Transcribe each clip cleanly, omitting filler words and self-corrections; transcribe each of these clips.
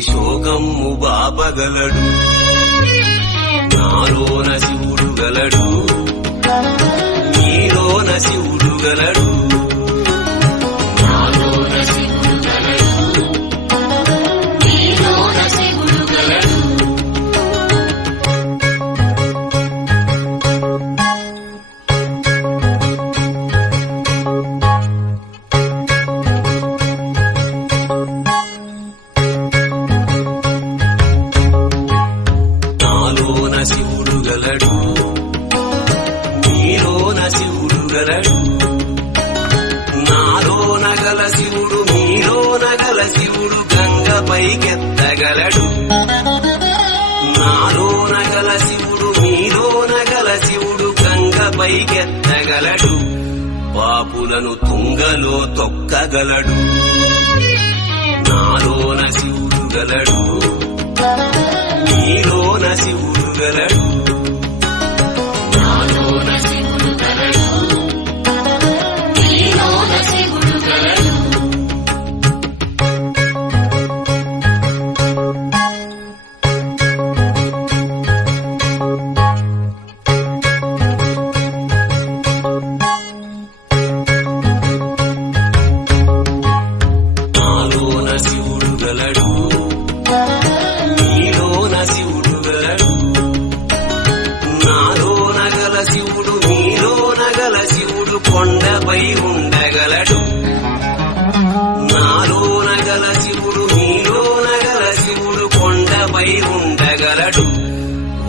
శోకమ్ము బాపగలడు. నాలోన శివుడు గలడు, నీలోన శివుడు గలడు. నాలోన శివుడు గలడు, నీలోన శివుడు గలడు. నాలోన శివుడు గలడు, నీలోన శివుడు గలడు. నాలోన గల శివుడు నీలోన గల శివుడు గంగపైకెత్తగలడు. నాలోన గల శివుడు నీలోన గల శివుడు గంగపైకెత్తగలడు. పాపులను తుంగలో తొక్కగలడు. నాలోన శివుడు గలడు, నీలోన శివుడు గలడు. నాలోన శివుడు గలడు, నీలోన శివుడు గలడు. నాలోన శివుడు గలడు, నీలోన శివుడు గలడు. నాలోన గల శివుడు నీలోన గల శివుడు కొండపై ఉండగలడు. నాలోన గల శివుడు నీలోన గల శివుడు కొండపై ఉండగలడు.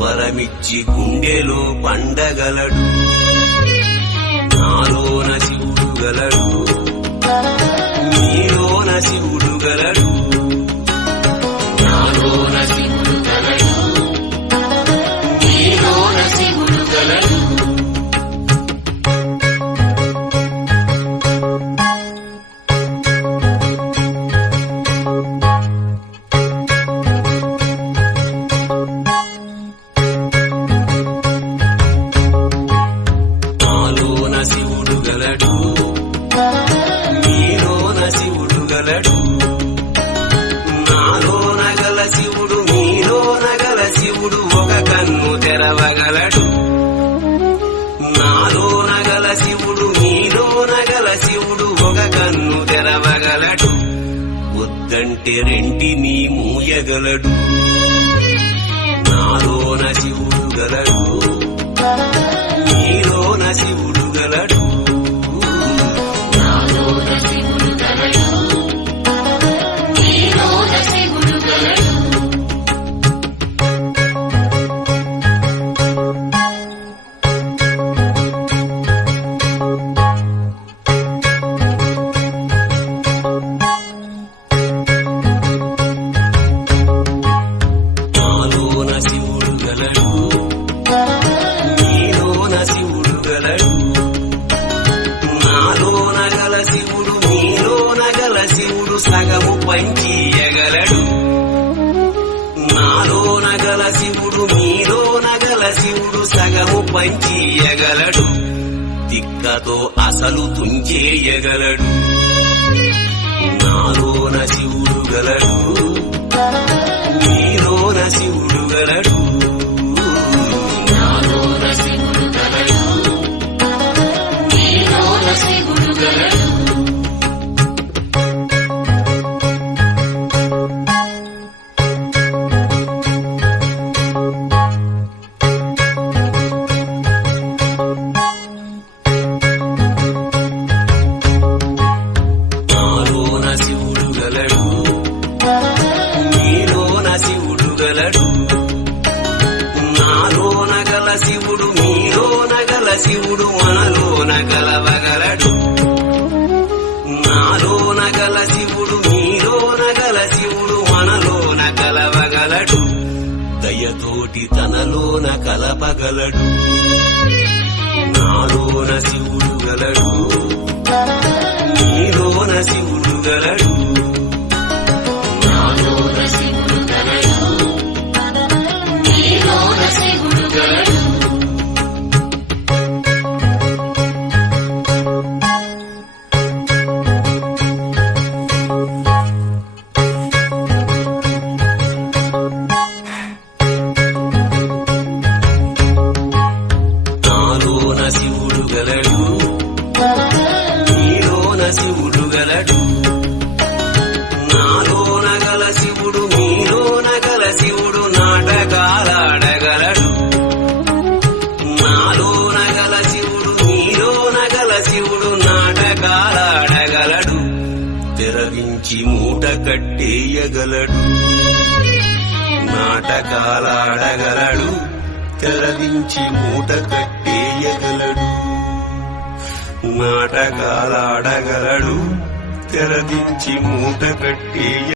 వరమిచ్చి గుండెలో పండగలడు. నాలోన శివుడు గలడు, నీలోన శివుడు గలడు. నాలోన శివుడు గలడు, నీలోన శివుడు గలడు. నాలోన శివుడు గలడు, నీలోన శివుడు గలడు. నాలోన గల శివుడు నీలోన గల శివుడు ఒక కన్ను తెరవగలడు. నాలోన గల శివుడు నీలోన గల శివుడు ఒక కన్ను తెరవగలడు. వద్దంటే రెంటిని మూయగలడు. నాలోన శివుడు గలడు, నీలోన శివుడు గలడు. నాలోన శివుడు గలడు, నీలోన శివుడు గలడు. నాలోన శివుడు గలడు, నీలోన శివుడు గలడు. నాలోన గల శివుడు నీలోన గల శివుడు సగము పంచియగలడు. నాలోన గల శివుడు నీలోన గల శివుడు సగము పంచియగలడు. తిక్కతో అసలు తుంచేయగలడు. నాలోన శివుడు గలడు, నీలోన శివుడు గలడు. నాలోన శివుడు గలడు, నీలోన శివుడు గలడు. నాలోన శివుడు గలడు, నీలోన శివుడు గలడు. నాలోన గల శివుడు నీలోన గల శివుడు మనలోన కలవగలడు. నాలోన గల శివుడు నీలోన గల శివుడు మనలోన కలవగలడు. దయతోటి తనలోన కలపగలడు. నాలోన శివుడు గలడు, నీలోన శివుడు గలడు. నాలోన శివుడు గలడు, నీలోన శివుడు గలడు. మూట కట్టేయగలడు నాటకాలాడగలడు తెరదించి మూట కట్టేయగలడు నాటకాలాడగలడు తెరదించి మూట కట్టేయ